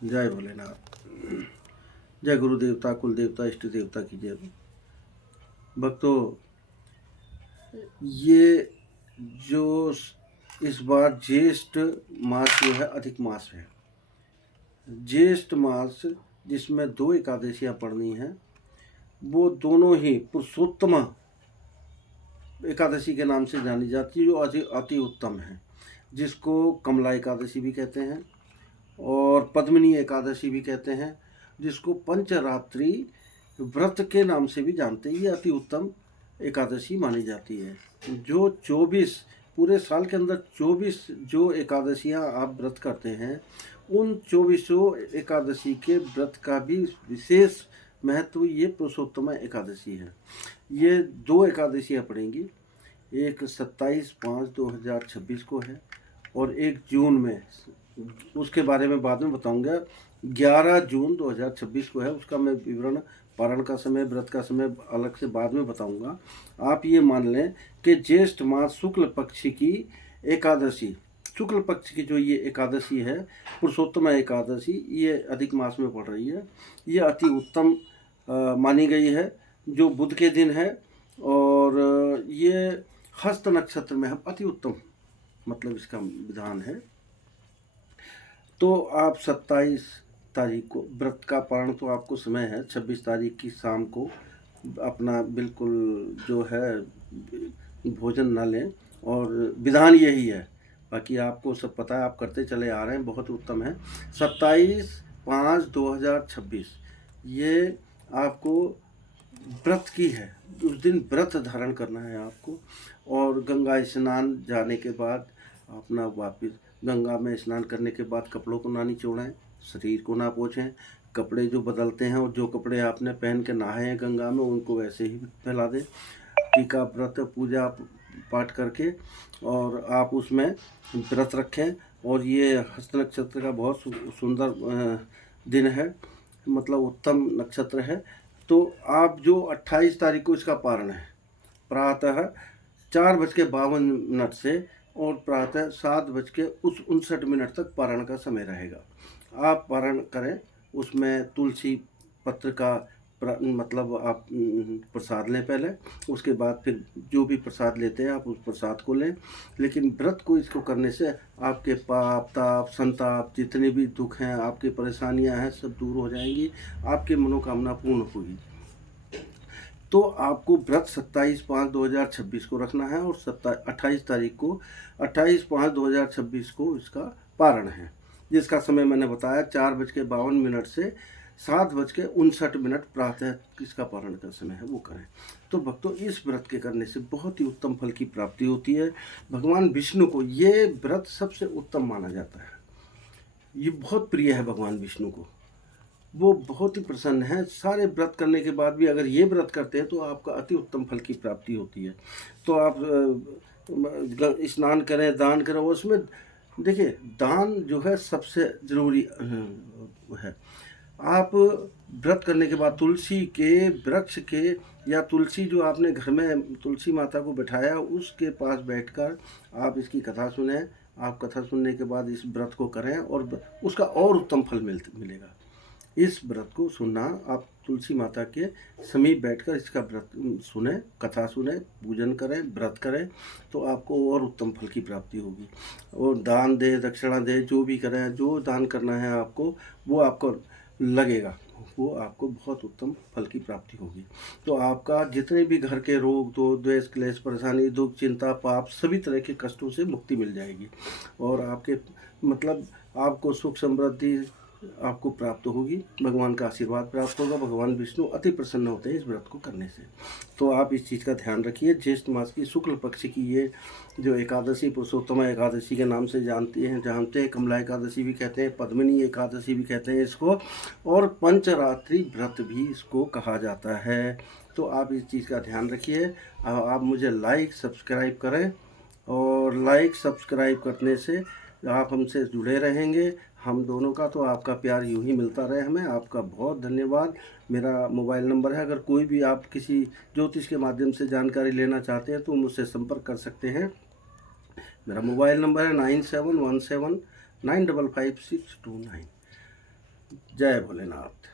जय भोलेनाथ। जय गुरु देवता, कुल देवता, इष्ट देवता की जय। भक्तों, ये जो इस बार ज्येष्ठ मास जो है अधिक मास है। ज्येष्ठ मास जिसमें 2 एकादशियां पड़नी हैं, वो दोनों ही पुरुषोत्तम एकादशी के नाम से जानी जाती है, जो अति उत्तम है, जिसको कमला एकादशी भी कहते हैं और पद्मिनी एकादशी भी कहते हैं, जिसको पंचरात्रि व्रत के नाम से भी जानते हैं। ये अति उत्तम एकादशी मानी जाती है। जो 24 पूरे साल के अंदर 24 जो एकादशियां आप व्रत करते हैं, उन 24 एकादशी के व्रत का भी विशेष महत्व ये पुरुषोत्तम एकादशी है। ये 2 एकादशियां पड़ेंगी, एक 27/5/2026 को है और 1 जून में, उसके बारे में बाद में बताऊंगा, 11 जून 2026 को है। उसका मैं विवरण, पारण का समय, व्रत का समय अलग से बाद में बताऊंगा। आप ये मान लें कि ज्येष्ठ मास शुक्ल पक्ष की एकादशी, शुक्ल पक्ष की जो ये एकादशी है, पुरुषोत्तम एकादशी, ये अधिक मास में पड़ रही है। ये अति उत्तम मानी गई है, जो बुध के दिन है, और ये हस्त नक्षत्र में है। अति उत्तम मतलब इसका विधान है। तो आप 27 तारीख को व्रत का पारण, तो आपको समय है 26 तारीख की शाम को अपना बिल्कुल जो है भोजन ना लें, और विधान यही है। बाकी आपको सब पता है, आप करते चले आ रहे हैं, बहुत उत्तम है। 27/5/2026 ये आपको व्रत की है। उस दिन व्रत धारण करना है आपको, और गंगा स्नान जाने के बाद अपना वापस गंगा में स्नान करने के बाद कपड़ों को ना निचोड़ें, शरीर को ना पोंछें। कपड़े जो बदलते हैं और जो कपड़े आपने पहन के नहाए हैं गंगा में, उनको वैसे ही फैला दें। टीका व्रत पूजा पाठ करके और आप उसमें व्रत रखें। और ये हस्त नक्षत्र का बहुत सुंदर दिन है, मतलब उत्तम नक्षत्र है। तो आप जो 28 तारीख को इसका पारण है, प्रातः 4:52 से और प्रातः 7:59 तक पारण का समय रहेगा। आप पारण करें, उसमें तुलसी पत्र का मतलब आप प्रसाद लें पहले, उसके बाद फिर जो भी प्रसाद लेते हैं आप उस प्रसाद को लें। लेकिन व्रत को इसको करने से आपके पाप ताप संताप जितने भी दुख हैं, आपकी परेशानियां हैं, सब दूर हो जाएंगी, आपकी मनोकामना पूर्ण होगी। तो आपको व्रत 27/5/2026 को रखना है और 28 तारीख को 28/5/2026 को इसका पारण है, जिसका समय मैंने बताया 4:52 से 7:59 प्रातः इसका पारण का समय है, वो करें। तो भक्तों, इस व्रत के करने से बहुत ही उत्तम फल की प्राप्ति होती है। भगवान विष्णु को ये व्रत सबसे उत्तम माना जाता है। ये बहुत प्रिय है भगवान विष्णु को, वो बहुत ही प्रसन्न है। सारे व्रत करने के बाद भी अगर ये व्रत करते हैं तो आपका अति उत्तम फल की प्राप्ति होती है। तो आप स्नान करें, दान करें। उसमें देखिए, दान जो है सबसे ज़रूरी है। आप व्रत करने के बाद तुलसी के वृक्ष के, या तुलसी जो आपने घर में तुलसी माता को बैठाया उसके पास बैठकर आप इसकी कथा सुने। आप कथा सुनने के बाद इस व्रत को करें और उसका और उत्तम फल मिलेगा। इस व्रत को सुनना, आप तुलसी माता के समीप बैठकर इसका व्रत सुने, कथा सुने, पूजन करें, व्रत करें, तो आपको और उत्तम फल की प्राप्ति होगी। और दान दे, दक्षिणा दे, जो भी करें, जो दान करना है आपको, वो आपको लगेगा, वो आपको बहुत उत्तम फल की प्राप्ति होगी। तो आपका जितने भी घर के रोग, दो द्वेष, क्लेश, परेशानी, दुख, चिंता, पाप, सभी तरह के कष्टों से मुक्ति मिल जाएगी, और आपके मतलब आपको सुख समृद्धि आपको प्राप्त होगी, भगवान का आशीर्वाद प्राप्त होगा। भगवान विष्णु अति प्रसन्न होते हैं इस व्रत को करने से। तो आप इस चीज़ का ध्यान रखिए। ज्येष्ठ मास की शुक्ल पक्ष की ये जो एकादशी पुरुषोत्तम एकादशी के नाम से जानते हैं, कमला एकादशी भी कहते हैं, पद्मिनी एकादशी भी कहते हैं इसको, और पंचरात्रि व्रत भी इसको कहा जाता है। तो आप इस चीज़ का ध्यान रखिए। आप मुझे लाइक सब्सक्राइब करें, और लाइक सब्सक्राइब करने से आप हमसे जुड़े रहेंगे। हम दोनों का तो आपका प्यार यूं ही मिलता रहे हमें। आपका बहुत धन्यवाद। मेरा मोबाइल नंबर है, अगर कोई भी आप किसी ज्योतिष के माध्यम से जानकारी लेना चाहते हैं तो मुझसे संपर्क कर सकते हैं। मेरा मोबाइल नंबर है 9717955629। जय भोलेनाथ।